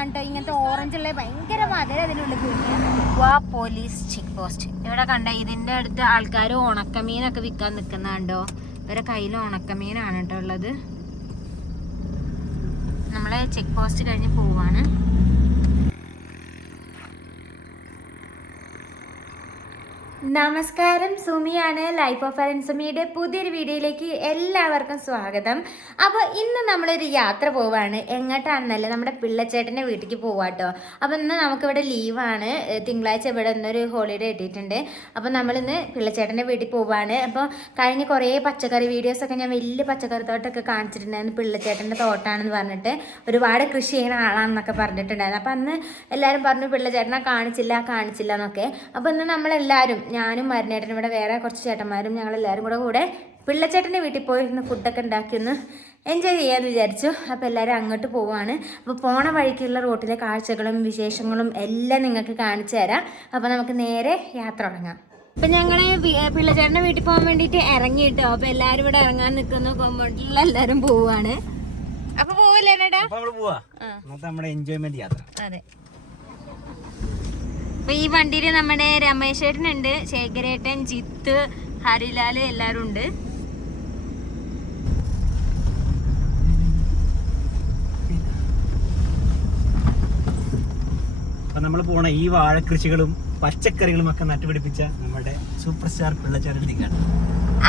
കേട്ടോ ഇങ്ങനത്തെ ഓറഞ്ചുള്ള ഭയങ്കര മധുരം അതിനുള്ളിൽ പോലീസ് ചെക്ക് പോസ്റ്റ്. ഇവിടെ കണ്ട ഇതിന്റെ അടുത്ത് ആൾക്കാർ ഉണക്കമീനൊക്കെ വിൽക്കാൻ നിൽക്കുന്നുണ്ടോ. ഇവരെ കയ്യിൽ ഉണക്കമീനാണ് കേട്ടോ ഉള്ളത്. നമ്മളെ ചെക്ക് പോസ്റ്റ് കഴിഞ്ഞ് പോവാണ്. നമസ്കാരം, സുമിയാണ്. ലൈഫ് ഓഫ് സുമിയുടെ പുതിയൊരു വീഡിയോയിലേക്ക് എല്ലാവർക്കും സ്വാഗതം. അപ്പോൾ ഇന്ന് നമ്മളൊരു യാത്ര പോവാണ്. എങ്ങോട്ടാണെന്നല്ല, നമ്മുടെ പിള്ളച്ചേട്ടൻ്റെ വീട്ടിലേക്ക് പോവാട്ടോ. അപ്പോൾ ഇന്ന് നമുക്കിവിടെ ലീവാണ്. തിങ്കളാഴ്ച ഇവിടെ ഇന്നൊരു ഹോളിഡേ കിട്ടിയിട്ടുണ്ട്. അപ്പോൾ നമ്മളിന്ന് പിള്ളച്ചേട്ടൻ്റെ വീട്ടിൽ പോവാണ്. അപ്പോൾ കഴിഞ്ഞ കുറേ പച്ചക്കറി വീഡിയോസൊക്കെ ഞാൻ വലിയ പച്ചക്കറി തോട്ടമൊക്കെ കാണിച്ചിട്ടുണ്ടായിരുന്നു. പിള്ളച്ചേട്ടൻ്റെ തോട്ടമാണെന്ന് പറഞ്ഞിട്ട് ഒരുപാട് കൃഷി ചെയ്യുന്ന ആളാണെന്നൊക്കെ പറഞ്ഞിട്ടുണ്ടായിരുന്നു. അപ്പോൾ അന്ന് എല്ലാവരും പറഞ്ഞു പിള്ളച്ചേട്ടനെ കാണിച്ചില്ല എന്നൊക്കെ. അപ്പോൾ ഇന്ന് നമ്മളെല്ലാവരും, ഞാനും മരുന്നേട്ടനും ഇവിടെ വേറെ കുറച്ച് ചേട്ടന്മാരും ഞങ്ങളെല്ലാവരും കൂടെ പിള്ളച്ചേട്ടൻ്റെ വീട്ടിൽ പോയി ഇന്ന് ഫുഡൊക്കെ ഉണ്ടാക്കി ഒന്ന് എൻജോയ് ചെയ്യാമെന്ന് വിചാരിച്ചു. അപ്പോൾ എല്ലാവരും അങ്ങോട്ട് പോവാണ്. അപ്പോൾ പോണ വഴിക്കുള്ള റോട്ടിലെ കാഴ്ചകളും വിശേഷങ്ങളും എല്ലാം നിങ്ങൾക്ക് കാണിച്ചു തരാം. അപ്പോൾ നമുക്ക് നേരെ യാത്ര തുടങ്ങാം. അപ്പം ഞങ്ങൾ പിള്ളച്ചേട്ടൻ്റെ വീട്ടിൽ പോകാൻ വേണ്ടിയിട്ട് ഇറങ്ങിയിട്ടോ. അപ്പോൾ എല്ലാവരും ഇവിടെ ഇറങ്ങാൻ നിൽക്കുന്നു. കോമ്പൗണ്ടിലുള്ള എല്ലാവരും പോവാണ്. അപ്പോൾ പോവില്ലേ ചേട്ടാ? അതെ. അപ്പൊ ഈ വണ്ടിയിൽ നമ്മുടെ രമേശേട്ടനുണ്ട്, ശേഖരേട്ടൻ, ജിത്ത്, ഹരിലാല് എല്ലാരും ഉണ്ട്. അപ്പൊ നമ്മൾ പോണ ഈ വാഴക്കൃഷികളും പച്ചക്കറികളും ഒക്കെ നട്ടുപിടിപ്പിച്ച നമ്മുടെ സൂപ്പർ സ്റ്റാർ പിള്ളച്ചേട്ടൻ.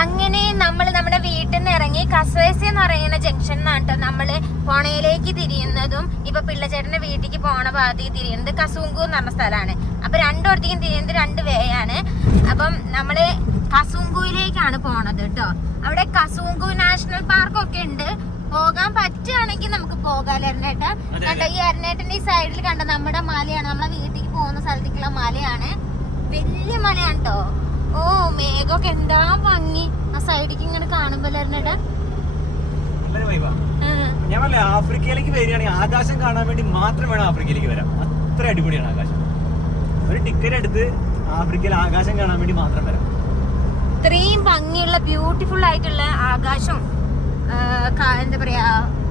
അങ്ങനെ നമ്മൾ നമ്മുടെ വീട്ടിൽ നിന്ന് ഇറങ്ങി കസേസ എന്ന് പറയുന്ന ജംഗ്ഷൻ എന്നാണ് നമ്മള് പോണയിലേക്ക് തിരിയുന്നതും. ഇപ്പൊ പിള്ളച്ചേട്ടന്റെ വീട്ടിലേക്ക് പോണ ഭാഗത്തേക്ക് തിരിയുന്നത് കസൂങ്കു എന്ന് പറഞ്ഞ സ്ഥലമാണ്. അപ്പൊ രണ്ടോടത്തേക്കും തിരിയുന്നത് രണ്ട് വേ ആണ്. അപ്പം നമ്മള് കസൂങ്കുവിലേക്കാണ് പോണത് കേട്ടോ. അവിടെ കസൂങ്കു നാഷണൽ പാർക്കൊക്കെ ഉണ്ട്. പോകാൻ പറ്റുകയാണെങ്കിൽ നമുക്ക് പോകാം. എരനേട്ട കണ്ട, ഈ എരനേട്ടന്റെ ഈ സൈഡിൽ കണ്ട നമ്മുടെ മലയാണ്. നമ്മളെ വീട്ടിലേക്ക് പോകുന്ന സ്ഥലത്തേക്കുള്ള മലയാണ്. വലിയ മലയാണ് കേട്ടോ. ഓ, മേഘമൊക്കെ എന്താ ഭംഗി ആ സൈഡിലേക്ക് ഇങ്ങനെ കാണുമ്പോ. എരനേട്ട ഞാൻ പറഞ്ഞ ആഫ്രിക്കയിലേക്ക് വരികയാണെങ്കിൽ ആകാശം കാണാൻ വേണ്ടി മാത്രം വേണം ആഫ്രിക്കയിലേക്ക് വരാം. അത്ര അടിപൊളിയാണ് ആകാശം. ഒരു ടിക്കറ്റ് എടുത്ത് ആഫ്രിക്കയിൽ ആകാശം കാണാൻ വേണ്ടി മാത്രം വരാം. ഇത്രയും ഭംഗിയുള്ള ബ്യൂട്ടിഫുൾ ആയിട്ടുള്ള ആകാശവും എന്താ പറയാ,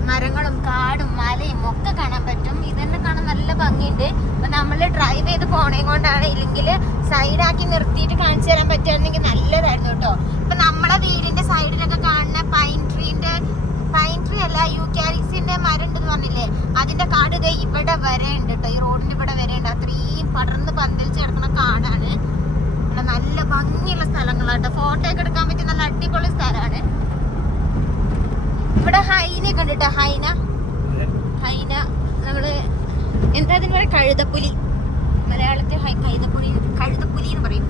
മരങ്ങളും കാടും മലയും ഒക്കെ കാണാൻ പറ്റും. ഇതന്നെ കാണാൻ നല്ല ഭംഗിയുണ്ട്. അപ്പൊ നമ്മള് ഡ്രൈവ് ചെയ്ത് പോണേ കൊണ്ടാണ്. ഇല്ലെങ്കിൽ സൈഡാക്കി നിർത്തിയിട്ട് കാണിച്ചു തരാൻ പറ്റുകയാണെങ്കിൽ നല്ലതായിരുന്നു കേട്ടോ. ഇപ്പൊ നമ്മളെ വീടിന്റെ സൈഡിലൊക്കെ കാണുന്ന പൈൻ ട്രീ അല്ല, യൂക്കാലിക്സിന്റെ മരം ഉണ്ടെന്ന് പറഞ്ഞില്ലേ, അതിന്റെ കാട് ഇതേ ഇവിടെ വരെ ഉണ്ട് കേട്ടോ. ഈ റോഡിന്റെ ഇവിടെ വരെ ഉണ്ട്. അത്രയും പടർന്ന് പന്തലിച്ച് കിടക്കുന്ന കാടാണ്. ഇവിടെ നല്ല ഭംഗിയുള്ള സ്ഥലങ്ങളാട്ടോ. ഫോട്ടോ ഒക്കെ എടുക്കാൻ പറ്റിയ നല്ല അടിപൊളി സ്ഥലമാണ്. ഇവിടെ ഹൈനയൊക്കെ ഉണ്ട് കേട്ടോ. ഹൈന നമ്മള് എന്താ അതിന് പറയാ, കഴുതപ്പുലി. മലയാളത്തിൽ കഴുതപ്പുലി എന്ന് പറയും.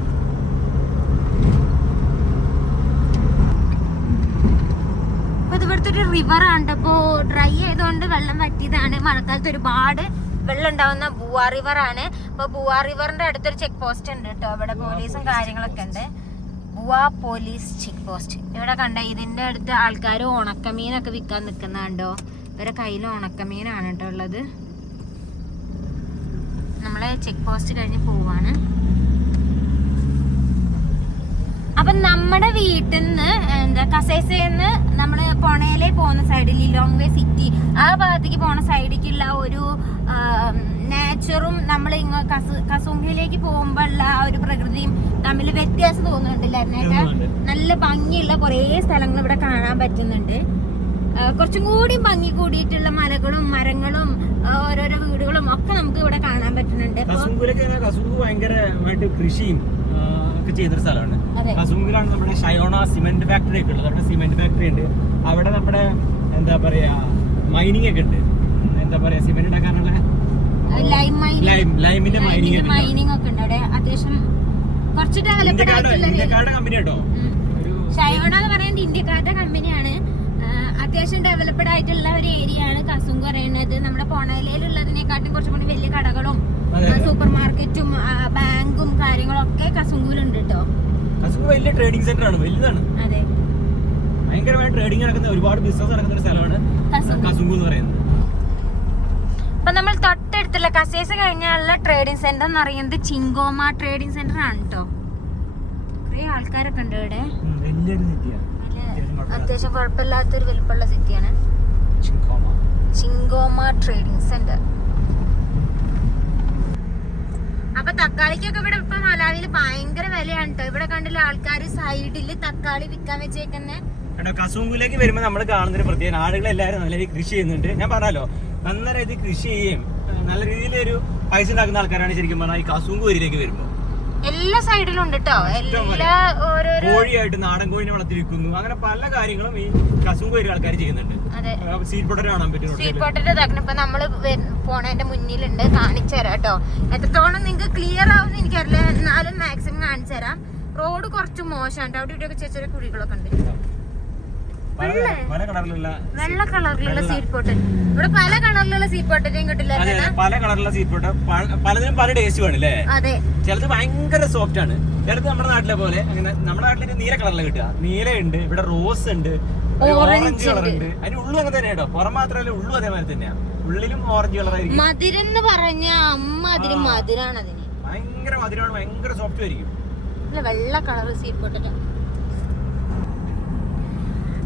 അപ്പൊ ഇത് ഇവിടുത്തെ ഒരു റിവർ ആണ്. അപ്പോ ഡ്രൈ ആയതുകൊണ്ട് വെള്ളം വറ്റിയതാണ്. മഴക്കാലത്ത് ഒരുപാട് വെള്ളം ഉണ്ടാവുന്ന ബുവാ റിവർ ആണ്. അപ്പൊ ബുവാ റിവറിന്റെ അടുത്തൊരു ചെക്ക് പോസ്റ്റ് ഉണ്ട് കേട്ടോ. അവിടെ പോലീസും കാര്യങ്ങളൊക്കെ ഉണ്ട്. ബുവാ പോലീസ് ചെക്ക് പോസ്റ്റ്. ഇവിടെ കണ്ട ഇതിന്റെ അടുത്ത് ആൾക്കാർ ഉണക്കമീനൊക്കെ വിൽക്കാൻ നിൽക്കുന്നുണ്ടോ. ഇവരെ കയ്യിൽ ഉണക്കമീനാണ് കേട്ടോ ഉള്ളത്. നമ്മളെ ചെക്ക് പോസ്റ്റ് കഴിഞ്ഞ് പോവാണ്. അപ്പൊ നമ്മുടെ വീട്ടിൽ നിന്ന് എന്താ കസേസന്ന് നമ്മള് പൊണയിലെ പോകുന്ന സൈഡിൽ ലോങ് വേ സിറ്റി ആ ഭാഗത്തേക്ക് പോണ സൈഡിലേക്കുള്ള ഒരു നേച്ചറും നമ്മൾ കസൂങ്കിലേക്ക് പോകുമ്പോ ഉള്ള ആ ഒരു പ്രകൃതിയും തമ്മിൽ വ്യത്യാസം തോന്നുന്നുണ്ടല്ലേ. നല്ല ഭംഗിയുള്ള കുറേ സ്ഥലങ്ങൾ ഇവിടെ കാണാൻ പറ്റുന്നുണ്ട്. കുറച്ചും കൂടി ഭംഗി കൂടിയിട്ടുള്ള മലകളും മരങ്ങളും ഓരോരോ വീടുകളും ഒക്കെ നമുക്ക് ഇവിടെ കാണാൻ പറ്റുന്നുണ്ട്. കൃഷിയും ഒക്കെ ചെയ്തൊരു സ്ഥലമാണ്. കസൂങ്കിലാണ് നമ്മുടെ ഷയോണ സിമെന്റ് ഫാക്ടറി ഒക്കെ ഉള്ളത്. അവിടെ സിമെന്റ് ഫാക്ടറി ഉണ്ട്. അവിടെ നമ്മുടെ എന്താ പറയാ മൈനിങ് ഒക്കെ ഉണ്ട്. എന്താ പറയാ സിമെന്റ് ഉണ്ടാക്കാനുള്ള ലൈമിന്റെ മൈനിങ് ഒക്കെ ഉണ്ട് അവിടെ. അത്യാവശ്യം കുറച്ച് ഡെവലപ്ഡ് ആയിട്ടുള്ള കമ്പനി കേട്ടോ. ഷയോണ എന്ന് പറയുന്നത് ഇന്ത്യക്കാരുടെ കമ്പനിയാണ്. അത്യാവശ്യം ഡെവലപ്ഡ് ആയിട്ടുള്ള ഒരു ഏരിയ ആണ് കസൂങ്ക് പറയുന്നത്. നമ്മുടെ പൊണയിലുള്ളതിനെക്കാട്ടും കുറച്ചും കൂടി വലിയ കടകളും സൂപ്പർ മാർക്കറ്റും ബാങ്കും കാര്യങ്ങളും ഒക്കെ കസൂങ്കുലുണ്ട് കേട്ടോ. കസൂങ്ക് വലിയ ട്രേഡിംഗ് സെന്റർ ആണ്, വലുതാണ്. അതെ, ഭയങ്കരമായ ട്രേഡിംഗ് നടക്കുന്ന ഒരുപാട് ബിസിനസ് നടക്കുന്ന ഒരു സ്ഥലമാണ് കസൂങ്ക് എന്ന് പറയുന്നത്. അപ്പൊ നമ്മൾ തൊട്ടടുത്തുള്ള കസേസ കഴിഞ്ഞാലുള്ള ട്രേഡിംഗ് സെന്റർ എന്ന് പറയുന്നത് ചിങ്കോമ ട്രേഡിംഗ് സെന്റർ ആണ് കേട്ടോ. കുറെ ആൾക്കാരൊക്കെ ഉണ്ട് ഇവിടെ. അത്യാവശ്യം കുഴപ്പമില്ലാത്തൊരു വലുപ്പമുള്ള സിറ്റിയാണ് ചിങ്കോമ ട്രേഡിംഗ് സെന്റർ. അപ്പൊ തക്കാളിക്കൊക്കെ ഇവിടെ ഇപ്പൊ മലാവില് ഭയങ്കര വിലയാണ് കേട്ടോ. ഇവിടെ കണ്ടില്ല ആൾക്കാര് സൈഡില് തക്കാളി വിൽക്കാൻ വെച്ചേക്കുന്നേ. കസൂങ്കിലേക്ക് വരുമ്പോ നമ്മൾ കാണുന്നൊരു പ്രത്യേക ആളുകളെല്ലാരും നല്ല രീതിയിൽ കൃഷി ചെയ്യുന്നുണ്ട്. ഞാൻ പറഞ്ഞല്ലോ, നല്ല രീതിയിൽ കൃഷി ചെയ്യുകയും നല്ല രീതിയിൽ ഒരു പൈസ ഉണ്ടാക്കുന്ന ആൾക്കാരാണ് ശരിക്കും പറഞ്ഞാൽ ഈ കസൂങ്ക് വരിയിലേക്ക് വരുമ്പോ. എല്ലാ സൈഡിലും ഉണ്ട് കേട്ടോ. എല്ലാ ഓരോരോ കോഴിയായിട്ട് നാടൻ കോഴിനെ വളർത്തി വിൽക്കുന്നു. അങ്ങനെ പല കാര്യങ്ങളും ഈ കസൂങ്ക് വരി ആൾക്കാർ ചെയ്യുന്നുണ്ട്. സ്വീറ്റ് പൊട്ടറ്റോ കാണാൻ പറ്റും. സ്വീറ്റ് പൊട്ടറ്റോ ഇതാക്കണം. ഇപ്പൊ നമ്മള് പോണേന്റെ മുന്നിലുണ്ട്, കാണിച്ചു തരാം കേട്ടോ. എത്രത്തോളം നിങ്ങൾക്ക് ക്ലിയർ ആവുന്ന എനിക്കറിയില്ല, എന്നാലും മാക്സിമം കാണിച്ചു തരാം. റോഡ് കുറച്ച് മോശമാണ്. അവിടെ ഇവിടെയൊക്കെ ചെറിയ ചെറിയ കുഴികളൊക്കെ ഉണ്ട്. പല കളറിലുള്ള വെള്ള കളറിലുള്ള സ്വീറ്റ് പൊട്ടറ്റോ. ഇവിടെ പല കളറിലുള്ള സ്വീറ്റ് പൊട്ടറ്റോയും കിട്ടില്ല. പല കളറിലുള്ള സ്വീറ്റ് പൊട്ടറ്റോ പലതിനും പല ടേസ്റ്റ് വേണം അല്ലേ? അതെ. ചിലത് ഭയങ്കര സോഫ്റ്റ് ആണ്, ചിലത് നമ്മുടെ നാട്ടിലെ പോലെ അങ്ങനെ നമ്മുടെ നാട്ടിൽ നീല കളറിൽ കിട്ടുക. നീലയുണ്ട്, ഇവിടെ റോസ് ഉണ്ട്, ഓറഞ്ച് കളർ ഉണ്ട്. അതിന് ഉള്ളു അങ്ങനെ തന്നെ കേട്ടോ. പുറം മാത്രമല്ല, ഉള്ളു അതേമാതിരി തന്നെയാ. ഉള്ളിലും ഓറഞ്ച് കളറായിരിക്കും. മധുരം എന്ന് പറഞ്ഞ അമ്മ അതിന് മധുരാണ്. അതിന് ഭയങ്കര മധുരമാണ്, ഭയങ്കര സോഫ്റ്റ് ആയിരിക്കും. വെള്ള കളർ സ്വീറ്റ് പൊട്ടറ്റോ.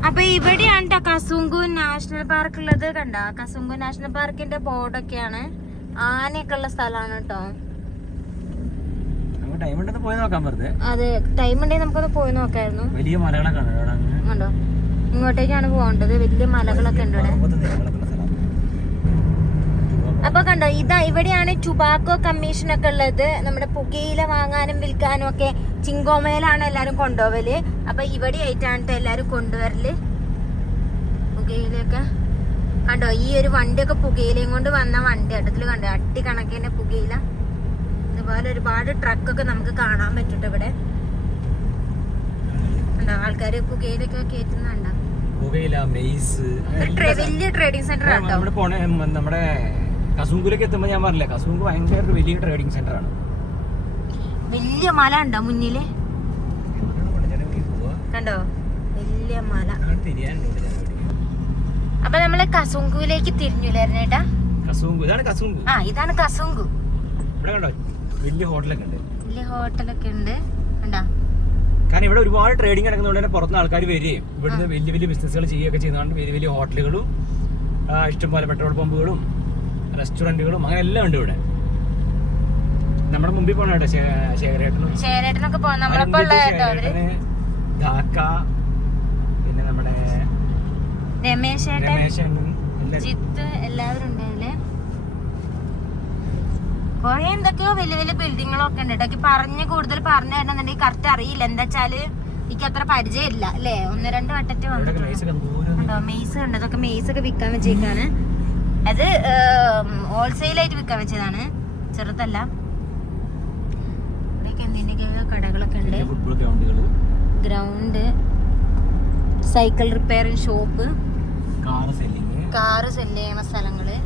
അപ്പൊ ഇവിടെയാണ് കസുങ്കു നാഷണൽ പാർക്ക് ഉള്ളത്. കണ്ട, കസുങ്കു നാഷണൽ പാർക്കിന്റെ ബോർഡൊക്കെയാണ്. ആനയൊക്കെ ഉള്ള സ്ഥലമാണ് കേട്ടോ. അതെ, ടൈം ഉണ്ടെങ്കിൽ നമുക്കൊന്ന് പോയി നോക്കായിരുന്നു. വലിയ മലകളൊക്കെ കണ്ടോ, ഇങ്ങോട്ടേക്കാണ് പോകേണ്ടത്. വലിയ മലകളൊക്കെ ഉണ്ട് ഇവിടെ. അപ്പൊ കണ്ടോ, ഇവിടെയാണ് ടുബാക്കോ കമ്മീഷൻ ഒക്കെ ഉള്ളത്. നമ്മുടെ പുകയില വാങ്ങാനും വിൽക്കാനും ഒക്കെ ചിങ്കോമയിലാണ് എല്ലാരും കൊണ്ടുപോവല്. അപ്പൊ ഇവിടെ ആയിട്ടാണ് എല്ലാരും കൊണ്ടുവരല് പുകയിലൊക്കെ. കണ്ടോ, ഈ ഒരു വണ്ടിയൊക്കെ പുകയിലയും കൊണ്ട് വന്ന വണ്ടി അടുത്തിൽ കണ്ടോ, അട്ടി കണക്കിന് പുകയില. ഇതുപോലെ ഒരുപാട് ട്രക്കൊക്കെ നമുക്ക് കാണാൻ പറ്റും ഇവിടെ. കണ്ടോ, ആൾക്കാര് പുകയിലൊക്കെ കയറ്റുന്നുണ്ടോ. വലിയ ട്രേഡിംഗ് സെന്റർ ആട്ടോ. നമ്മുടെ കസൂങ്കിലേക്ക് എത്തുമ്പോ ഞാൻ പറഞ്ഞില്ലേ, കസൂങ്ക് ഭയങ്കര വലിയ ട്രേഡിംഗ് സെന്റർ ആണ്. വലിയ മല ഉണ്ടോ മുന്നില്? കണ്ടോ, വലിയ മല. അപ്പൊ നമ്മള് കസുങ്കുവിലേക്ക് തിരിഞ്ഞില്ലായിരുന്നേട്ടാ. ഇതാണ് കസുങ്കു. ഇവിടെ കണ്ടോ, വലിയ ഹോട്ടലൊക്കെ ഉണ്ട്. വലിയ ഹോട്ടലൊക്കെ ഉണ്ട് കണ്ടാ. കാരണം ഇവിടെ ഒരുപാട് ട്രേഡിംഗ് നടക്കുന്നതുകൊണ്ട് തന്നെ പുറത്തുനിന്ന് ആൾക്കാർ വരികയും ഇവിടുന്ന് വലിയ വലിയ ബിസിനസ്സുകൾ ചെയ്യുകയൊക്കെ ചെയ്യുന്നതുകൊണ്ട് വലിയ വലിയ ഹോട്ടലുകളും ഇഷ്ടംപോലെ പെട്രോൾ പമ്പുകളും റെസ്റ്റോറന്റുകളും അങ്ങനെ എല്ലാം ഉണ്ട് ഇവിടെ. നമ്മുടെ മുമ്പിൽ പോണ ശേഖരേട്ടനൊക്കെ ധാക്ക, പിന്നെ നമ്മുടെ രമേശേട്ടൻ, ജിത്ത് എല്ലാവരും ഉണ്ടല്ലേ. കൊറേ എന്തൊക്കെയോ വലിയ വലിയ ബിൽഡിങ്ങുകളൊക്കെ ഉണ്ട് കേട്ടോ. പറഞ്ഞ് കൂടുതൽ പറഞ്ഞു തരണമെന്നുണ്ടെങ്കിൽ കറക്റ്റ് അറിയില്ല. എന്താ വെച്ചാല് എനിക്ക് അത്ര പരിചയമില്ല അല്ലേ. 1-2 വട്ടറ്റ് വന്നിട്ടുണ്ടോ. മെയ്സ് ഉണ്ട്, അതൊക്കെ മെയ്സ് ഒക്കെ വിൽക്കാൻ വെച്ചേക്കാണ്. അത് ഹോൾസെയിലായിട്ട് വിൽക്കാൻ വെച്ചതാണ്, ചെറുതല്ല. ഇവിടെയൊക്കെ എന്തിൻ്റെയൊക്കെ കടകളൊക്കെ ഉണ്ട്. Ground, cycle repairing shop, car sell ചെയ്യണ സ്ഥലങ്ങള്.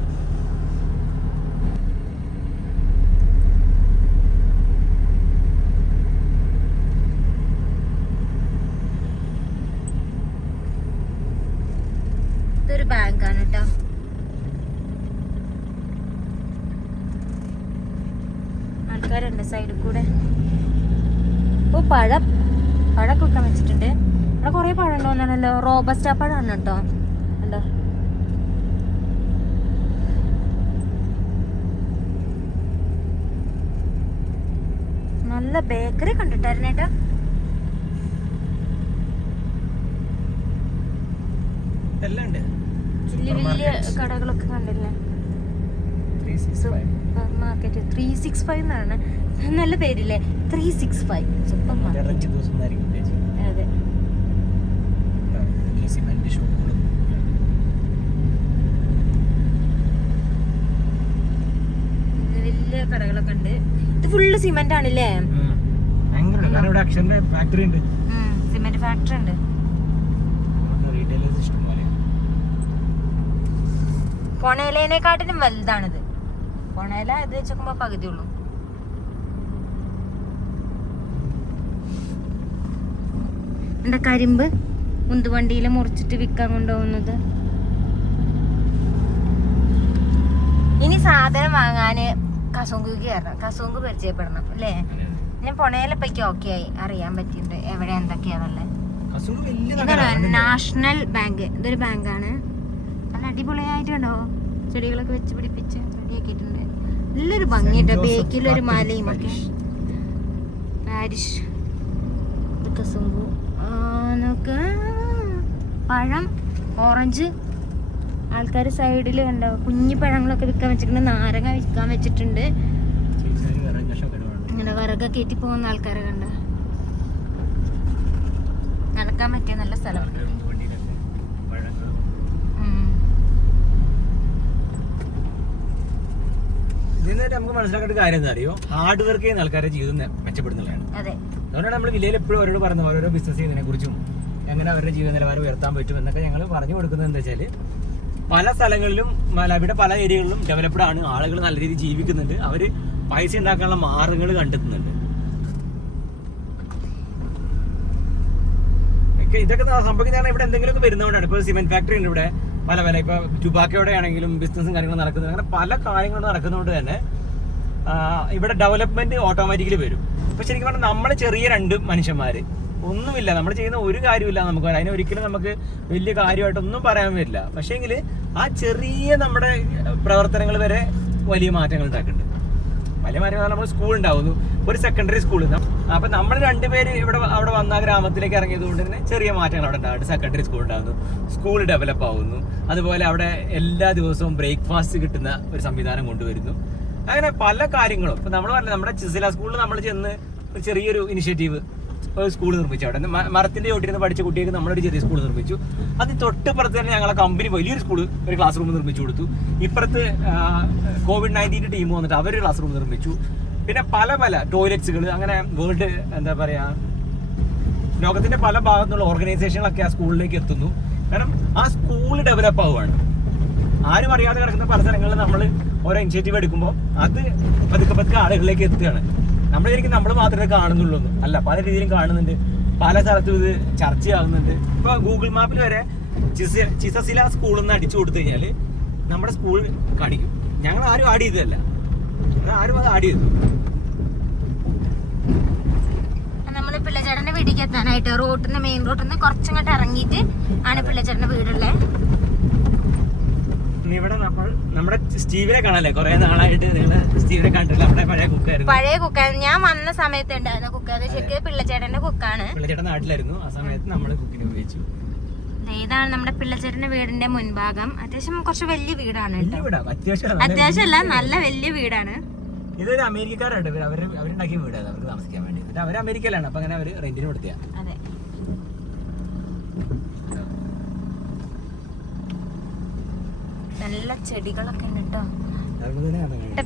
ഇതൊരു ബാങ്കാണ് കേട്ടോ. ആൾക്കാരുണ്ട് സൈഡിൽ കൂടെ. ഓ, പഴമൊക്കെ വെക്കാൻ വെച്ചിട്ടുണ്ട്. ഇവിടെ കൊറേ പഴം ഉണ്ടോന്നല്ലോ. റോബസ്റ്റ പഴമാണ് കേട്ടോ. ഉണ്ടോ, നല്ല ബേക്കറി കണ്ടിട്ടായിരുന്നേട്ടാ. വലിയ കടകളൊക്കെ കണ്ടില്ലേ. സൂപ്പർ മാർക്കറ്റ് 365 എന്നാണ് നല്ല പേരില്ലേ. 365 സൂപ്പർ മാർക്കറ്റ്. അതെ, വലിയ കടകളൊക്കെ ഉണ്ട്. ഇത് ഫുള്ള് സിമെന്റ് ആണല്ലേ. സിമെന്റ് ഫാക്ടറി ഉണ്ട്. പൊണേലേനെക്കാട്ടിലും വലുതാണിത്. പൊണേല ഇത് വെച്ചോക്കുമ്പോ പകുതിയുള്ളൂ. എന്താ കരിമ്പ് ഉന്തുവണ്ടിയിൽ മുറിച്ചിട്ട് വിൽക്കാൻ കൊണ്ടുപോകുന്നത്. ഇനി സാധനം വാങ്ങാന് കസൂങ്ക് കയറണം, കസൂങ്ക് പരിചയപ്പെടണം അല്ലേ. ഞാൻ പൊണേലപ്പയ്ക്ക് ഓക്കെ ആയി, അറിയാൻ പറ്റിയിട്ടുണ്ട് എവിടെ എന്തൊക്കെയാണല്ലേ. നാഷണൽ ബാങ്ക്, ഇതൊരു ബാങ്കാണ്. നല്ല അടിപൊളിയായിട്ടുണ്ടോ, ചെടികളൊക്കെ വെച്ച് പിടിപ്പിച്ച് റെഡിയാക്കിയിട്ടുണ്ട്. നല്ലൊരു ഭംഗിയുണ്ട്. ബേക്കിലൊരു മലയും ഒക്കെ. പാരിഷ് ഇതൊക്കെ നോക്ക്. പഴം, ഓറഞ്ച്. ആൾക്കാർ സൈഡിൽ കണ്ടോ കുഞ്ഞു പഴങ്ങളൊക്കെ വിൽക്കാൻ വെച്ചിട്ടുണ്ട്. നാരങ്ങ വിൽക്കാൻ വെച്ചിട്ടുണ്ട്. ഇങ്ങനെ വിറകൊക്കെ കയറ്റി പോകുന്ന ആൾക്കാരെ കണ്ട. നടക്കാൻ പറ്റിയ നല്ല സ്ഥലം. ഇതിനായിട്ട് നമുക്ക് മനസ്സിലാക്കേണ്ട കാര്യം എന്താ അറിയോ, ഹാർഡ് വർക്ക് ചെയ്യുന്ന ആൾക്കാരുടെ ജീവിതം മെച്ചപ്പെടുന്നതാണ്. അതുകൊണ്ടാണ് നമ്മൾ വിലയിൽ എപ്പോഴും അവരോട് പറയുന്നത് ഓരോരോ ബിസിനസ് ചെയ്യുന്നതിനെ കുറിച്ചും എങ്ങനെ അവരുടെ ജീവിത നിലവാരം ഉയർത്താൻ പറ്റും എന്നൊക്കെ ഞങ്ങൾ പറഞ്ഞു കൊടുക്കുന്നത് എന്താ വെച്ചാൽ, പല സ്ഥലങ്ങളിലും ഇവിടെ പല ഏരിയകളിലും ഡെവലപ്ഡ് ആണ്, ആളുകൾ നല്ല രീതിയിൽ ജീവിക്കുന്നുണ്ട്, അവർ പൈസ ഉണ്ടാക്കാനുള്ള മാർഗങ്ങൾ കണ്ടെത്തുന്നുണ്ട്. ഇതൊക്കെ സംഭവിക്കുന്നതാണ് ഇവിടെ എന്തെങ്കിലുമൊക്കെ വരുന്നതുകൊണ്ടാണ്. ഇപ്പോൾ സിമെന്റ് ഫാക്ടറി ഉണ്ട് ഇവിടെ, പല ഇപ്പൊ ടുബാക്കോയുടെ ആണെങ്കിലും ബിസിനസ്സും കാര്യങ്ങളും നടക്കുന്നത്. അങ്ങനെ പല കാര്യങ്ങളും നടക്കുന്നതുകൊണ്ട് തന്നെ ഇവിടെ ഡെവലപ്മെന്റ് ഓട്ടോമാറ്റിക്കലി വരും. ഇപ്പൊ ശരിക്കും പറഞ്ഞാൽ നമ്മൾ ചെറിയ രണ്ട് മനുഷ്യന്മാര് ഒന്നുമില്ല, നമ്മൾ ചെയ്യുന്ന ഒരു കാര്യമില്ല, നമുക്ക് അതിനൊരിക്കലും നമുക്ക് വലിയ കാര്യമായിട്ടൊന്നും പറയാൻ പറ്റില്ല. പക്ഷേങ്കിൽ ആ ചെറിയ നമ്മുടെ പ്രവർത്തനങ്ങൾ വരെ വലിയ മാറ്റങ്ങൾ ഉണ്ടാക്കുന്നുണ്ട്. വലിയ മാറ്റങ്ങൾ നമ്മൾ സ്കൂൾ ഉണ്ടാവുന്നു, ഒരു സെക്കൻഡറി സ്കൂൾ. അപ്പൊ നമ്മൾ രണ്ടുപേര് അവിടെ വന്ന ഗ്രാമത്തിലേക്ക് ഇറങ്ങിയത് കൊണ്ട് തന്നെ ചെറിയ മാറ്റങ്ങൾ അവിടെ ഉണ്ടാകുന്നുണ്ട്. സെക്കൻഡറി സ്കൂൾ ഉണ്ടാകുന്നു, സ്കൂൾ ഡെവലപ്പ് ആവുന്നു, അതുപോലെ അവിടെ എല്ലാ ദിവസവും ബ്രേക്ക്ഫാസ്റ്റ് കിട്ടുന്ന ഒരു സംവിധാനം കൊണ്ടുവരുന്നു. അങ്ങനെ പല കാര്യങ്ങളും. ഇപ്പൊ നമ്മൾ പറഞ്ഞത് നമ്മുടെ ചിസില സ്കൂളിൽ നമ്മൾ ചെന്ന് ഒരു ചെറിയൊരു ഇനിഷ്യേറ്റീവ് ഒരു സ്കൂൾ നിർമ്മിച്ചു. അവിടെ മരത്തിന്റെ ചോട്ടിരുന്ന് പഠിച്ച കുട്ടികൾക്ക് നമ്മളൊരു ചെറിയ സ്കൂൾ നിർമ്മിച്ചു. അത് തൊട്ടിപ്പുറത്ത് തന്നെ ഞങ്ങളെ കമ്പനി വലിയൊരു സ്കൂൾ, ഒരു ക്ലാസ് റൂം നിർമ്മിച്ചു കൊടുത്തു. ഇപ്പുറത്ത് COVID-19 ടീം വന്നിട്ട് അവരൊരു ക്ലാസ് റൂം നിർമ്മിച്ചു. പിന്നെ പല ടോയ്ലറ്റ്സുകൾ, അങ്ങനെ വേൾഡ് എന്താ പറയാ ലോകത്തിന്റെ പല ഭാഗത്തുള്ള ഓർഗനൈസേഷനുകളൊക്കെ ആ സ്കൂളിലേക്ക് എത്തുന്നു. കാരണം ആ സ്കൂൾ ഡെവലപ്പ് ആവുകയാണ്. ആരും അറിയാതെ കിടക്കുന്ന പല സ്ഥലങ്ങളിൽ നമ്മൾ ഓരോ ഇനിഷ്യേറ്റീവ് എടുക്കുമ്പോൾ അത് പതുക്കെ ആളുകളിലേക്ക് എത്തുകയാണ്. നമ്മൾ ശരിക്കും നമ്മൾ മാത്രമേ കാണുന്നുള്ളൂ, അല്ല, പല രീതിയിലും കാണുന്നുണ്ട്, പല സ്ഥലത്തും ഇത് ചർച്ചയാകുന്നുണ്ട്. ഇപ്പൊ ഗൂഗിൾ മാപ്പിൽ വരെ ചിസസില സ്കൂൾ എന്ന് അടിച്ചു കൊടുത്തു കഴിഞ്ഞാൽ നമ്മുടെ സ്കൂൾ കാണിക്കും. ഞങ്ങൾ ആരും ആഡ് ചെയ്തതല്ല, ആരും അത് ആഡ് ചെയ്തു. നമ്മള് പിള്ളച്ചേട്ടന്റെ വീട്ടിലേക്ക് എത്താനായിട്ട് മെയിൻ റോട്ടിൽ നിന്ന് കുറച്ചങ്ങോട്ട് ഇറങ്ങിയിട്ട് ആണ് പിള്ളച്ചേട്ടന്റെ വീടുള്ളത്. ഇവിടെ നമ്മുടെ സ്റ്റീവിനെ കാണാല്ലേ, കുറെ നാളായിട്ട് നിങ്ങള് സ്റ്റീവിനെ കണ്ടില്ല. നമ്മുടെ പഴയ കുക്കായിരുന്നു. ഞാൻ വന്ന സമയത്ത് ഉണ്ടായിരുന്ന കുക്ക്. ശരിക്കും പിള്ളച്ചേട്ടന്റെ കുക്കാണ്. പിള്ളച്ചേട്ടൻ നാട്ടിലായിരുന്നു ആ സമയത്ത്. നമ്മൾ കുക്കിന് ഉപയോഗിച്ചു. ഇതാണ് നമ്മുടെ പിള്ളച്ചേട്ടന്റെ വീടിന്റെ മുൻഭാഗം. അത്യാവശ്യം കുറച്ച് വലിയ വീടാണ് കേട്ടോ. അത്യാവശ്യമല്ല, നല്ല വലിയ വീടാണ്. ഇതൊരു അമേരിക്കക്കാരുണ്ട്, അവരുണ്ടാക്കിയ വീടാണ് അവർക്ക് താമസിക്കാൻ വേണ്ടി. അവർ അമേരിക്കയിലാണ്, അപ്പൊ അങ്ങനെ അവര് റെന്റിന് കൊടുത്തിയാ. അതെ. നല്ല ചെടികളൊക്കെ ഉണ്ട് കേട്ടോ.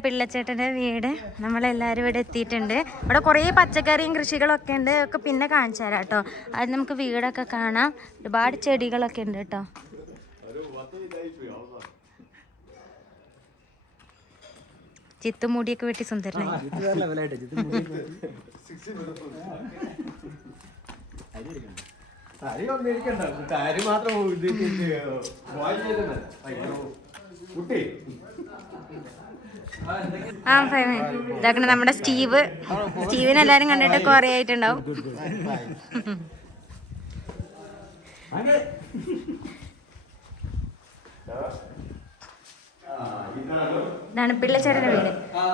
പിള്ളച്ചേട്ടന്റെ വീട് നമ്മളെല്ലാരും ഇവിടെ എത്തിയിട്ടുണ്ട്. ഇവിടെ കുറേ പച്ചക്കറിയും കൃഷികളൊക്കെ ഉണ്ട്. ഒക്കെ പിന്നെ കാണിച്ചു തരാം കേട്ടോ. അത് നമുക്ക് വീടൊക്കെ കാണാം. ഒരുപാട് ചെടികളൊക്കെ ഉണ്ട് കേട്ടോ. ചിത്തുമൂടിയൊക്കെ വെട്ടി സുന്ദരനായി. ഇതാക്കണ നമ്മുടെ സ്റ്റീവിനെ എല്ലാരും കണ്ടിട്ട് കൊറേ ആയിട്ടുണ്ടാവും. ഇതാണ് പിള്ളച്ചേട്ടന്റെ വീട്.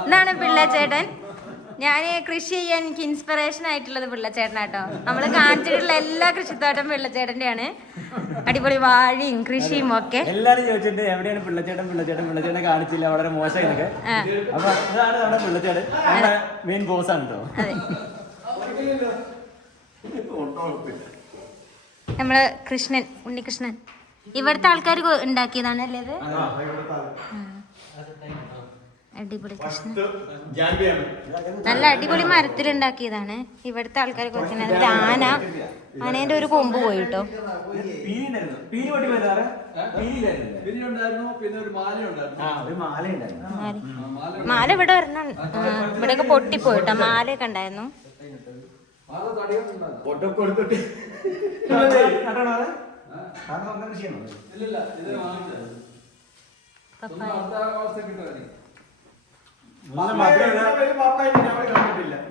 ഇതാണ് പിള്ളച്ചേട്ടൻ. ഞാൻ കൃഷി ചെയ്യാൻ എനിക്ക് ഇൻസ്പിറേഷൻ ആയിട്ടുള്ളത് പിള്ളച്ചേട്ടനാട്ടോ. നമ്മൾ കാണിച്ചിട്ടുള്ള എല്ലാ കൃഷിത്തോട്ടം പിള്ളച്ചേട്ടന്റെയാണ്. അടിപൊളി വാഴയും കൃഷിയും ഒക്കെ. എല്ലാരും ചോദിച്ചിട്ട് എവിടെയാണ് പിള്ളച്ചേട്ടൻ കാണിച്ചില്ല, വളരെ മോശം. അപ്പൊ ഇതാണ് നമ്മുടെ പിള്ളച്ചേട്ടൻ, നമ്മുടെ മെയിൻ ബോസ് ആണ് കേട്ടോ. അതെ, നമ്മള് ഉണ്ണികൃഷ്ണൻ ഇവിടുത്തെ ആൾക്കാർ ഉണ്ടാക്കിയതാണ് അല്ലേ ഇത്? അടിപൊളി കൃഷ്ണൻ, നല്ല അടിപൊളി മരത്തിലുണ്ടാക്കിയതാണ്. ഇവിടുത്തെ ആൾക്കാർക്ക് വെക്കുന്നത് ആനേന്റെ ഒരു കൊമ്പ് പോയി കേട്ടോ. മാല ഇവിടെ ഒരെണ്ണം ഇവിടെയൊക്കെ പൊട്ടിപ്പോയിട്ടോ. മാലയൊക്കെ ഉണ്ടായിരുന്നു.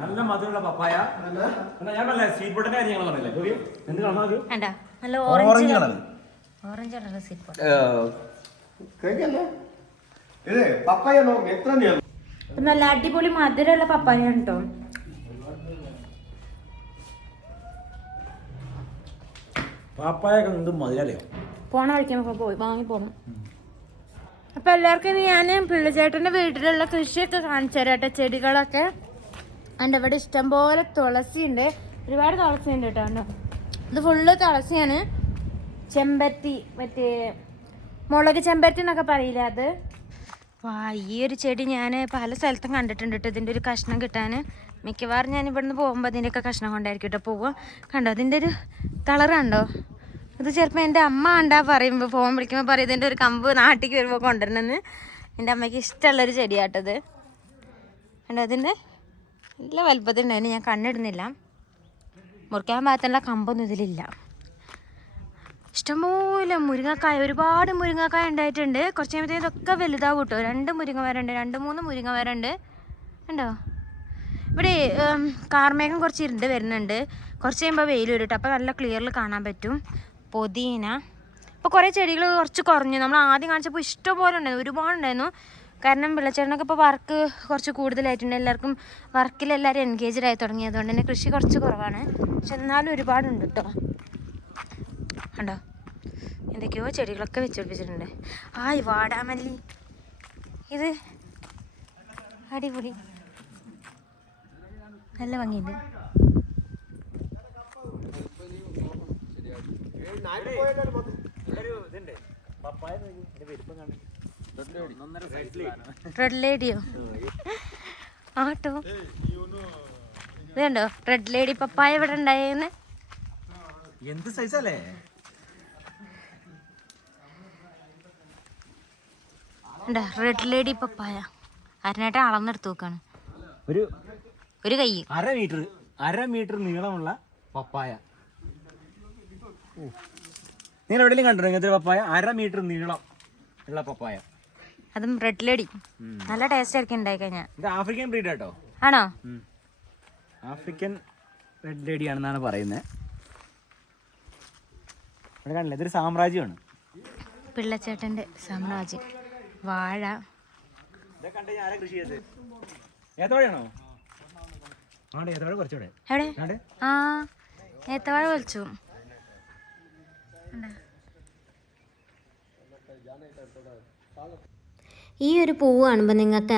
നല്ല മധുരമുള്ള പപ്പായ. ഞാൻ പറഞ്ഞ സ്വീറ്റ് പൊട്ടന്റെ കാര്യം ഞങ്ങൾ പറഞ്ഞില്ലേ, എന്ത് കാണാൻ നല്ല ഓറഞ്ച് കളർ സ്വീറ്റ് പൊട്ട. നല്ല അടിപൊളി മധുരമുള്ള പപ്പായാണ് കേട്ടോ. പോണ വഴിക്ക് നമുക്ക് പോയി വാങ്ങി പോകണം. അപ്പൊ എല്ലാവർക്കും ഞാൻ പിള്ളച്ചേട്ടന്റെ വീട്ടിലുള്ള കൃഷിയൊക്കെ കാണിച്ചു തരാം കേട്ടോ. ചെടികളൊക്കെ എൻ്റെ ഇവിടെ ഇഷ്ടംപോലെ തുളസി ഉണ്ട്, ഒരുപാട് തുളസി ഉണ്ട് കേട്ടോ. ഇത് ഫുള്ള് തുളസിയാണ്. ചെമ്പരത്തി, മറ്റേ മുളക് ചെമ്പരത്തി എന്നൊക്കെ പറയില്ല അത്. ഈ ഒരു ചെടി ഞാൻ പല സ്ഥലത്തും കണ്ടിട്ടുണ്ട് കേട്ടോ. ഇതിൻ്റെ ഒരു കഷ്ണം കിട്ടാൻ മിക്കവാറും ഞാൻ ഇവിടുന്ന് പോകുമ്പോൾ അതിൻ്റെയൊക്കെ കഷ്ണം കൊണ്ടായിരിക്കും കേട്ടോ പോവുക. കണ്ടോ അതിൻ്റെ ഒരു കളർ കണ്ടോ? ഇത് ചിലപ്പോൾ എൻ്റെ അമ്മ കണ്ടാ പറയുമ്പോൾ ഫോൺ വിളിക്കുമ്പോൾ പറയും ഇതിൻ്റെ ഒരു കമ്പ് നാട്ടിലേക്ക് വരുമ്പോൾ കൊണ്ടുവരണമെന്ന്. എൻ്റെ അമ്മയ്ക്ക് ഇഷ്ടമുള്ളൊരു ചെടിയാട്ടത്. കണ്ടോ അതിൻ്റെ നല്ല വലുപ്പത്തിലുണ്ടായിരുന്നു. ഞാൻ കണ്ണിടുന്നില്ല, മുറിക്കാൻ ഭാഗത്തുള്ള കമ്പൊന്നും ഇതിലില്ല. ഇഷ്ടംപോലെ മുരിങ്ങക്കായ, ഒരുപാട് മുരിങ്ങക്കായ ഉണ്ടായിട്ടുണ്ട്. കുറച്ച് കഴിയുമ്പോഴത്തേക്കും ഇതൊക്കെ വലുതാവും കേട്ടോ. 2 മുരിങ്ങ മരമുണ്ട്, 2-3 മുരിങ്ങ മരമുണ്ട്. ഉണ്ടോ ഇവിടെ? കാർമേഘം കുറച്ച് ഇരുണ്ട് വരുന്നുണ്ട്. കുറച്ച് കഴിയുമ്പോൾ വെയിൽ വരും കേട്ടോ. അപ്പോൾ നല്ല ക്ലിയറിൽ കാണാൻ പറ്റും. പുതിന. ഇപ്പോൾ കുറേ ചെടികൾ കുറച്ച് കുറഞ്ഞു. നമ്മൾ ആദ്യം കാണിച്ചപ്പോൾ ഇഷ്ടംപോലെ ഉണ്ടായിരുന്നു, ഒരുപാടുണ്ടായിരുന്നു. കാരണം പിള്ളച്ചേട്ടനൊക്കെ ഇപ്പോൾ വർക്ക് കുറച്ച് കൂടുതലായിട്ടുണ്ട്. എല്ലാവർക്കും വർക്കിലെല്ലാവരും എൻഗേജ്ഡ് ആയി തുടങ്ങി. അതുകൊണ്ട് തന്നെ കൃഷി കുറച്ച് കുറവാണ്. പക്ഷെ എന്നാലും ഒരുപാടുണ്ട് കേട്ടോ. കണ്ടോ എന്തൊക്കെയോ ചെടികളൊക്കെ വെച്ചുപിടിപ്പിച്ചിട്ടുണ്ട്. ഈ വാടാമല്ലി ഇത് അടിപൊളി, നല്ല ഭംഗിയുണ്ട്. റെഡ് ലേഡിയോ ആട്ടോ, ഇത് കണ്ടോ റെഡ് ലേഡി പപ്പായ ഇവിടെ ഉണ്ടായെന്ന്. എന്ത് സൈസല്ലേ? റെഡ് ലേഡി പപ്പായ അരനേട്ട അളന്നെടുത്ത് നോക്കാണ്. ഒരു കൈ 1/2 മീറ്റർ നീളമുള്ള പപ്പായ. നിങ്ങൾ എവിടെയെങ്കിലും കണ്ടോ ഇങ്ങനത്തെ പപ്പായ? 1/2 മീറ്റർ നീളം ഉള്ള പപ്പായ, അതും റെഡ് ലേഡി. നല്ല ടേസ്റ്റ് ആയിരിക്കും ഉണ്ടായി കഴിഞ്ഞാൽ. ഇത് ആഫ്രിക്കൻ ബ്രീഡ് കേട്ടോ. ആണോ? ആഫ്രിക്കൻ റെഡ് ലേഡി ആണെന്നാണ് പറയുന്നത്. ഇവിടെ കാണില്ല, ഇതൊരു സാമ്രാജ്യമാണ്, പിള്ളച്ചേട്ടന്റെ സാമ്രാജ്യം. വാഴ കൃഷി ചെയ്ത് ഏത്തവാഴയാണോ? ഏത്തവാഴ കുറച്ചുകൂടെ എവിടെ? ഏത്തവാഴ വലിച്ചു. ഈ ഒരു പൂവ് കാണുമ്പോൾ നിങ്ങൾക്ക്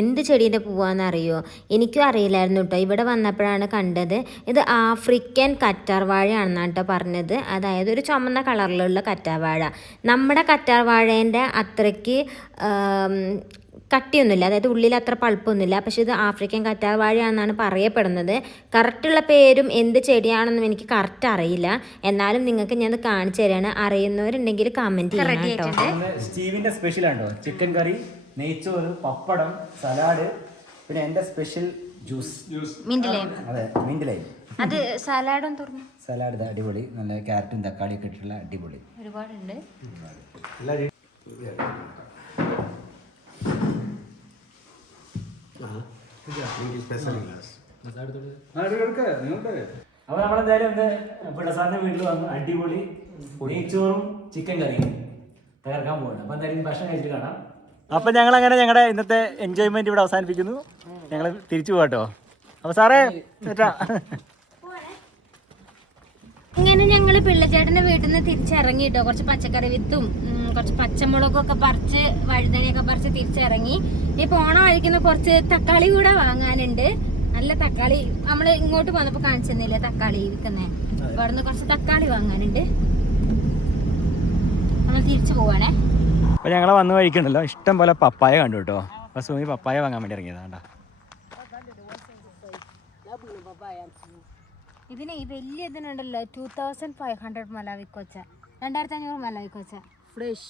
എന്ത് ചെടീൻ്റെ പൂവാന്ന് അറിയോ? എനിക്കും അറിയില്ലായിരുന്നു കേട്ടോ. ഇവിടെ വന്നപ്പോഴാണ് കണ്ടത്. ഇത് ആഫ്രിക്കൻ കറ്റാർവാഴയാണെന്നാണ് കേട്ടോ പറഞ്ഞത്. അതായത് ഒരു ചുമന്ന കളറിലുള്ള കറ്റാർവാഴ. നമ്മുടെ കറ്റാർവാഴേൻ്റെ അത്രയ്ക്ക് കട്ടിയൊന്നുമില്ല, അതായത് ഉള്ളിൽ അത്ര പൾപ്പൊന്നുമില്ല. പക്ഷെ ഇത് ആഫ്രിക്കൻ കറ്റാർവാഴയാണെന്നാണ് പറയപ്പെടുന്നത്. കറക്റ്റുള്ള പേരും എന്ത് ചെടിയാണെന്നും എനിക്ക് കറക്റ്റ് അറിയില്ല. എന്നാലും നിങ്ങൾക്ക് ഞാൻ കാണിച്ചു തരാണ്. അറിയുന്നവരുണ്ടെങ്കിൽ കമൻറ്റ് ചെയ്യണം കേട്ടോ. സ്റ്റീവിന്റെ സ്പെഷ്യൽ ആണോ? ചിക്കൻ കറി, നെയ്ച്ചോറ്, പപ്പടം, സലാഡ്, പിന്നെ എൻ്റെ സ്പെഷ്യൽ ജ്യൂസ് മിന്റ് ലൈം. അതെ, മിന്റ് ലൈം. അത് സലാഡും തുറന്നു. സലാഡ് അടിപൊളി, നല്ല ക്യാരറ്റും തക്കാളിയൊക്കെ ഇട്ടിട്ടുള്ള അടിപൊളി ഒരുപാടുണ്ട്. അപ്പൊ നമ്മളെന്തായാലും പിള്ളസാറിന്റെ വീട്ടിൽ വന്നു. അടിപൊളി നെയ്ച്ചോറും ചിക്കൻ കറിയും തകർക്കാൻ പോകണം. അപ്പൊ എന്തായാലും ഭക്ഷണം കഴിച്ചിട്ട് കാണാം. അപ്പൊ ഞങ്ങൾ അങ്ങനെ ഞങ്ങളുടെ ഇന്നത്തെ എൻജോയ്മെന്റ് ഇവിടെ അവസാനിപ്പിക്കുന്നു. ഞങ്ങൾ തിരിച്ചു പോകട്ടോ. അപ്പൊ സാറേ ഇങ്ങനെ ഞങ്ങൾ പിള്ളച്ചേട്ടന്റെ വീട്ടിൽ നിന്ന് തിരിച്ചിറങ്ങി കേട്ടോ. കുറച്ച് പച്ചക്കറി വിത്തും കുറച്ച് പച്ചമുളകൊക്കെ പറിച്ച് വഴുതനയൊക്കെ പറിച്ച് തിരിച്ചിറങ്ങി. ഈ പോണ വഴിക്കുന്ന കുറച്ച് തക്കാളി കൂടെ വാങ്ങാനുണ്ട്. നല്ല തക്കാളി നമ്മൾ ഇങ്ങോട്ട് പോന്നപ്പോ കാണിച്ചെന്നില്ല തക്കാളി വിൽക്കുന്നേ. ഇവിടെ നിന്ന് കുറച്ച് തക്കാളി വാങ്ങാനുണ്ട്. നമ്മൾ തിരിച്ചു പോവാണേ. അപ്പൊ ഞങ്ങളെ വന്ന് കഴിക്കണ്ടല്ലോ, ഇഷ്ടം പോലെ പപ്പായ കണ്ടു കേട്ടോ. അപ്പൊ സുമി പപ്പായ വാങ്ങാൻ വേണ്ടി ഇറങ്ങിയതാ. ഇതിന് ഈ വലിയ ഇതിനുണ്ടല്ലോ 2500 മലാവിക്കോച്ച, 2500 മലാവിക്കോച്ച. ഫ്രഷ്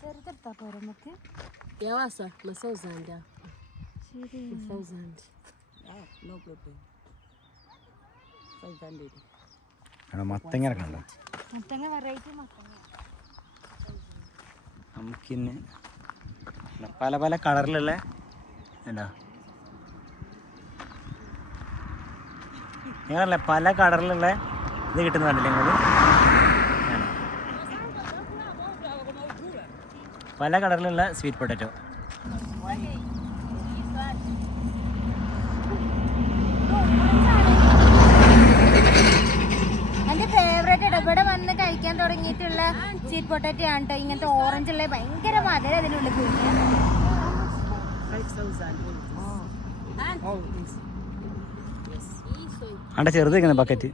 ചെറുതെടുത്താ പോരെ നമുക്ക്. മത്തങ്ങ കണ്ടോ? മത്തങ്ങ വെറൈറ്റി മത്തങ്ങ. നമുക്കിന്ന് പല പല കളറിലുള്ള എന്താ ഞങ്ങളല്ലേ പല കളറിലുള്ള ഇത് കിട്ടുന്നുണ്ടല്ലേ നിങ്ങൾ. പല കളറിലുള്ള സ്വീറ്റ് പൊട്ടാറ്റോ. എന്റെ ഫേവറേറ്റ് ഇവിടെ വന്ന് കഴിക്കാൻ തുടങ്ങിയിട്ടുള്ള സ്വീറ്റ് പൊട്ടാറ്റോ ആണ് കേട്ടോ. ഇങ്ങനത്തെ ഓറഞ്ച് ഉള്ള ഭയങ്കര മധുരം അതിനുള്ളിൽ പോയിട്ട്. അവിടെ ചെറുത് വെക്കുന്ന ബക്കറ്റ്.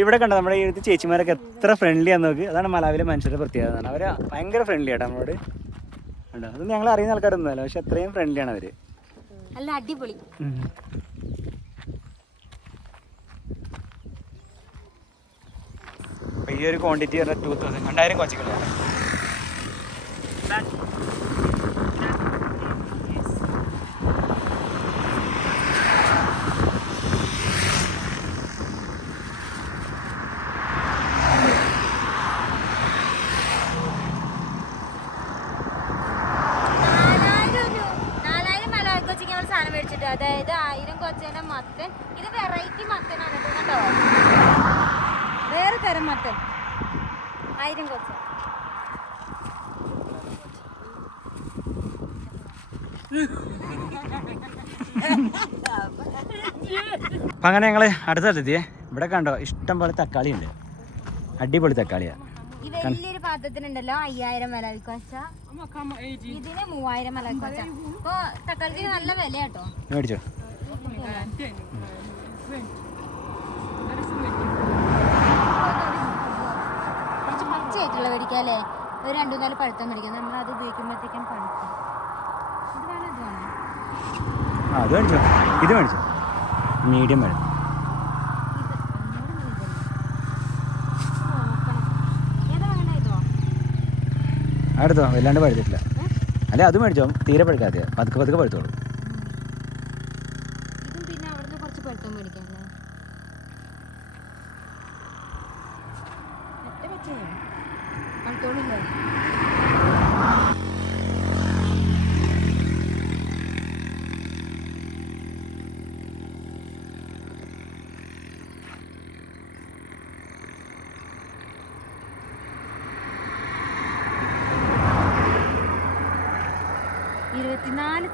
ഇവിടെ കണ്ടോ നമ്മുടെ ഈ ചേച്ചിമാരൊക്കെ എത്ര ഫ്രണ്ട്ലി ആണെന്ന് നോക്ക്. അതാണ് മലാവിലെ മനുഷ്യരുടെ പ്രത്യേകത. അവർ ഭയങ്കര ഫ്രണ്ട്ലി ആട്ടോ നമ്മളോട്. കണ്ടോ, അത് ഞങ്ങൾ അറിയുന്ന ആൾക്കാരൊന്നുമല്ല, പക്ഷെ അത്രയും ഫ്രണ്ട്ലി ആണ് അവര്. നല്ല അടിപൊളി. ഈ ഒരു ക്വാണ്ടിറ്റി 2000 2000 കോച്ചികളാണ്. സാധനം മേടിച്ചിട്ട്, അതായത് 1000 കൊച്ചേന്റെ മത്തൻ. ഇത് വെറൈറ്റി മത്തനാണ് കേട്ടോ. വേറെ തരം മത്തൻ 1000 കൊച്ച. അപ്പം അങ്ങനെ ഞങ്ങൾ അടുത്ത സ്ഥലത്തെത്തിയേ. ഇവിടെ കണ്ടോ ഇഷ്ടം പോലെ തക്കാളി ഉണ്ട്. അടിപൊളി തക്കാളിയാ. ഈ വലിയൊരു പാത്രത്തിനുണ്ടല്ലോ 5000 മലവിക്കൊച്ച, ഇതിന് 3000 മലവിക്കൊച്ച. അപ്പൊ തക്കാളിക്ക് നല്ല വില കേട്ടോ. മേടിച്ചോ. പച്ചയായിട്ടുള്ള മേടിക്കാം അല്ലേ? ഒരു 2-4 പഴുത്തം മേടിക്കാം. നമ്മൾ അത് ഉപയോഗിക്കുമ്പോഴത്തേക്കും പഴുക്കും. ഇത് വേണം, ഇത് വേണം. അത് മേടിച്ചോ. ഇത് മേടിച്ചോ, മീഡിയം വേണം. അടുത്തോ, വല്ലാണ്ട് പഴുത്തിട്ടില്ല. അല്ലെ അത് മേടിച്ചോ, തീരെ പഴുക്കാതെ പതുക്കെ പതുക്കെ പഴുത്തോളൂ. ഇതും പിന്നെ അവിടുന്ന് കുറച്ച് പഴുത്തം മേടിക്കാം. പഴുത്തോളില്ലേ?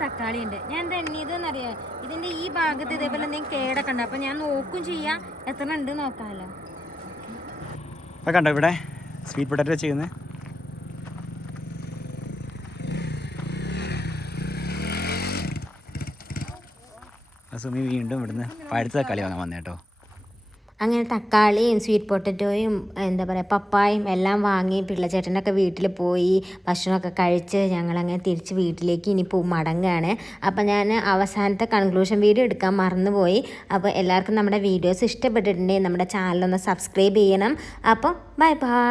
തക്കാളി ഉണ്ട്. ഞാൻ എന്താ എണ്ണിയതെന്നറിയാം. ഇതിന്റെ ഈ ഭാഗത്ത് ഇതേപോലെ എന്തെങ്കിലും കേടൊക്കെ ഉണ്ട്. അപ്പൊ ഞാൻ നോക്കും ചെയ്യാം എത്ര ഉണ്ട് നോക്കാമല്ലോ. കണ്ടോ ഇവിടെ സ്വീറ്റ് പൊട്ടാറ്റോ ചെയ്യുന്നത്. സുമി വീണ്ടും ഇവിടുന്ന് പഴുത്ത തക്കാളി വാങ്ങാൻ വന്നേ കേട്ടോ. അങ്ങനെ തക്കാളിയും സ്വീറ്റ് പൊട്ടറ്റോയും എന്താ പറയുക പപ്പായും എല്ലാം വാങ്ങി പിള്ളച്ചേട്ടൻ്റെ ഒക്കെ വീട്ടിൽ പോയി ഭക്ഷണമൊക്കെ കഴിച്ച് ഞങ്ങളങ്ങനെ തിരിച്ച് വീട്ടിലേക്ക് ഇനി മടങ്ങുകയാണ്. അപ്പോൾ ഞാൻ അവസാനത്തെ കൺക്ലൂഷൻ വീഡിയോ എടുക്കാൻ മറന്നുപോയി. അപ്പോൾ എല്ലാവർക്കും നമ്മുടെ വീഡിയോസ് ഇഷ്ടപ്പെട്ടിട്ടുണ്ടെങ്കിൽ നമ്മുടെ ചാനലൊന്ന് സബ്സ്ക്രൈബ് ചെയ്യണം. അപ്പോൾ ബൈ ബൈ.